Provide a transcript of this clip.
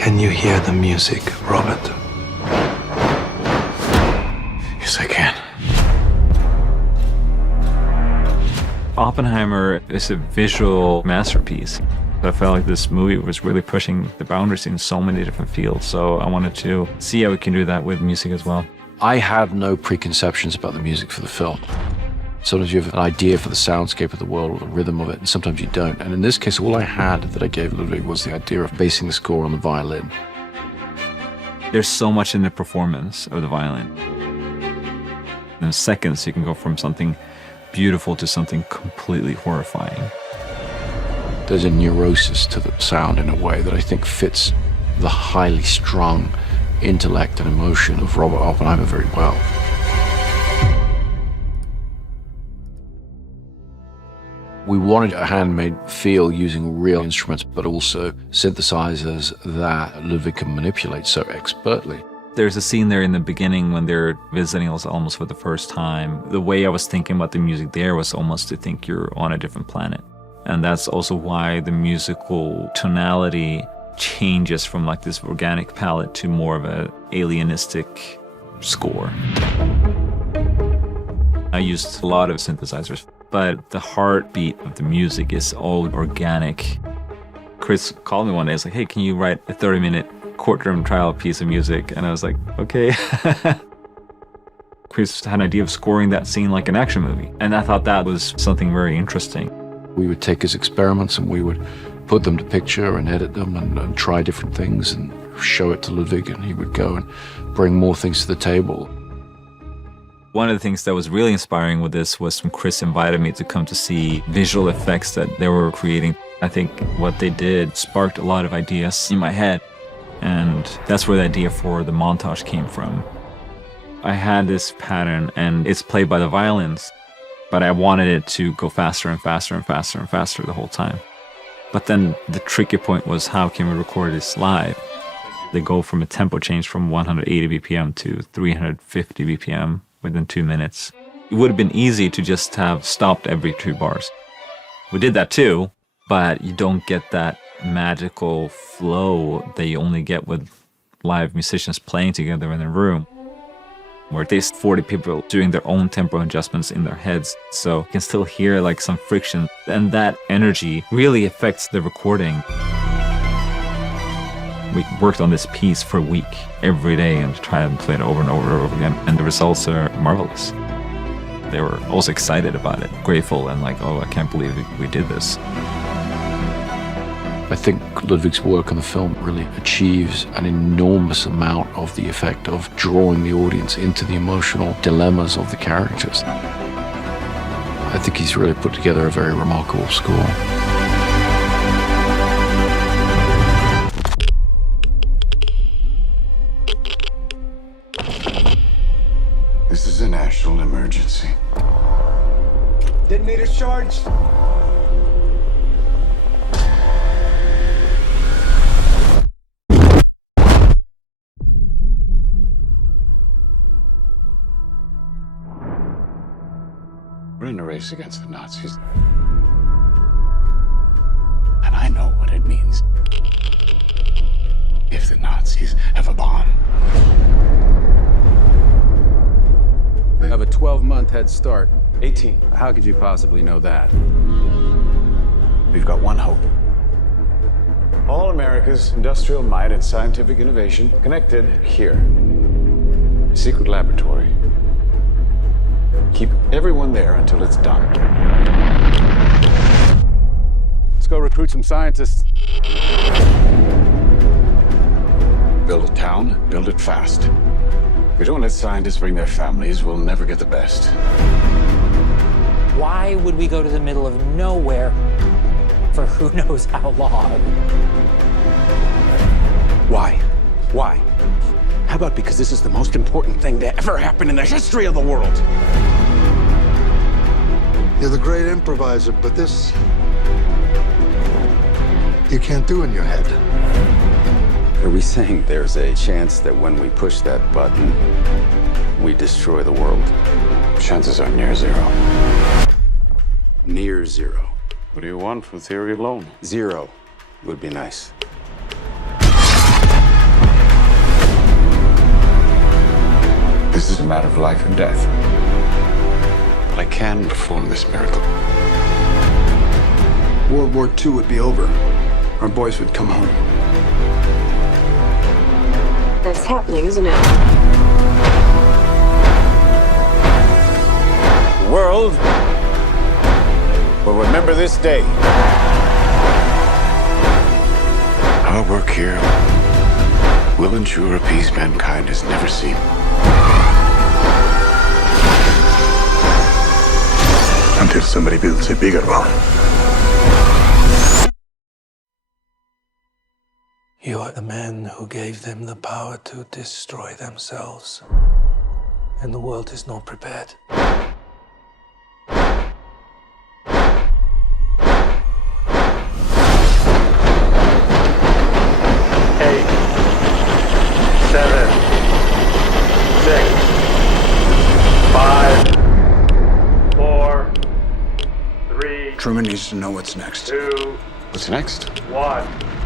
Can you hear the music, Robert? Yes, I can. Oppenheimer is a visual masterpiece. I felt like this movie was really pushing the boundaries in so many different fields, so I wanted to see how we can do that with music as well. I had no preconceptions about the music for the film. Sometimes you have an idea for the soundscape of the world or the rhythm of it, and sometimes you don't. And in this case, all I had that I gave Ludwig was the idea of basing the score on the violin. There's so much in the performance of the violin. In seconds, you can go from something beautiful to something completely horrifying. There's a neurosis to the sound in a way that I think fits the highly strung intellect and emotion of Robert Oppenheimer very well. We wanted a handmade feel using real instruments, but also synthesizers that Ludwig can manipulate so expertly. There's a scene there in the beginning when they're visiting us almost for the first time. The way I was thinking about the music there was almost to think you're on a different planet. And that's also why the musical tonality changes from like this organic palette to more of an alienistic score. I used a lot of synthesizers, but the heartbeat of the music is all organic. Chris called me one day, he's like, hey, can you write a 30-minute courtroom trial piece of music? And I was like, okay. Chris had an idea of scoring that scene like an action movie. And I thought that was something very interesting. We would take his experiments and we would put them to picture and edit them and try different things and show it to Ludwig, and he would go and bring more things to the table. One of the things that was really inspiring with this was when Chris invited me to come to see visual effects that they were creating. I think what they did sparked a lot of ideas in my head, and that's where the idea for the montage came from. I had this pattern, and it's played by the violins, but I wanted it to go faster and faster and faster and faster the whole time. But then the tricky point was, how can we record this live? They go from a tempo change from 180 BPM to 350 BPM within 2 minutes. It would have been easy to just have stopped every 2 bars. We did that too, but you don't get that magical flow that you only get with live musicians playing together in a room, where there's 40 people doing their own tempo adjustments in their heads. So you can still hear like some friction, and that energy really affects the recording. We worked on this piece for a week, every day, and tried and played it over and over and over again, and the results are marvelous. They were also excited about it, grateful, and like, oh, I can't believe we did this. I think Ludwig's work on the film really achieves an enormous amount of the effect of drawing the audience into the emotional dilemmas of the characters. I think he's really put together a very remarkable score. This is a national emergency. Detonator charged. We're in a race against the Nazis. And I know what it means if the Nazis have a bomb. We have a 12-month head start. 18. How could you possibly know that? We've got one hope. All America's industrial might and scientific innovation connected here. A secret laboratory. Keep everyone there until it's done. Let's go recruit some scientists. Build a town, build it fast. If we don't let scientists bring their families, we'll never get the best. Why would we go to the middle of nowhere for who knows how long? Why? Why? How about because this is the most important thing to ever happen in the history of the world? You're the great improviser, but this you can't do in your head. Are we saying there's a chance that when we push that button, we destroy the world? Chances are near zero. Near zero. What do you want from theory alone? 0 would be nice. This is a matter of life and death. But I can perform this miracle. World War II would be over. Our boys would come home. That's happening, isn't it? The world will remember this day. Our work here will ensure a peace mankind has never seen. Until somebody builds a bigger one. You are the man who gave them the power to destroy themselves. And the world is not prepared. 7, 6, 5, 4, 3, Truman needs to know what's next. 2, What's next? 1.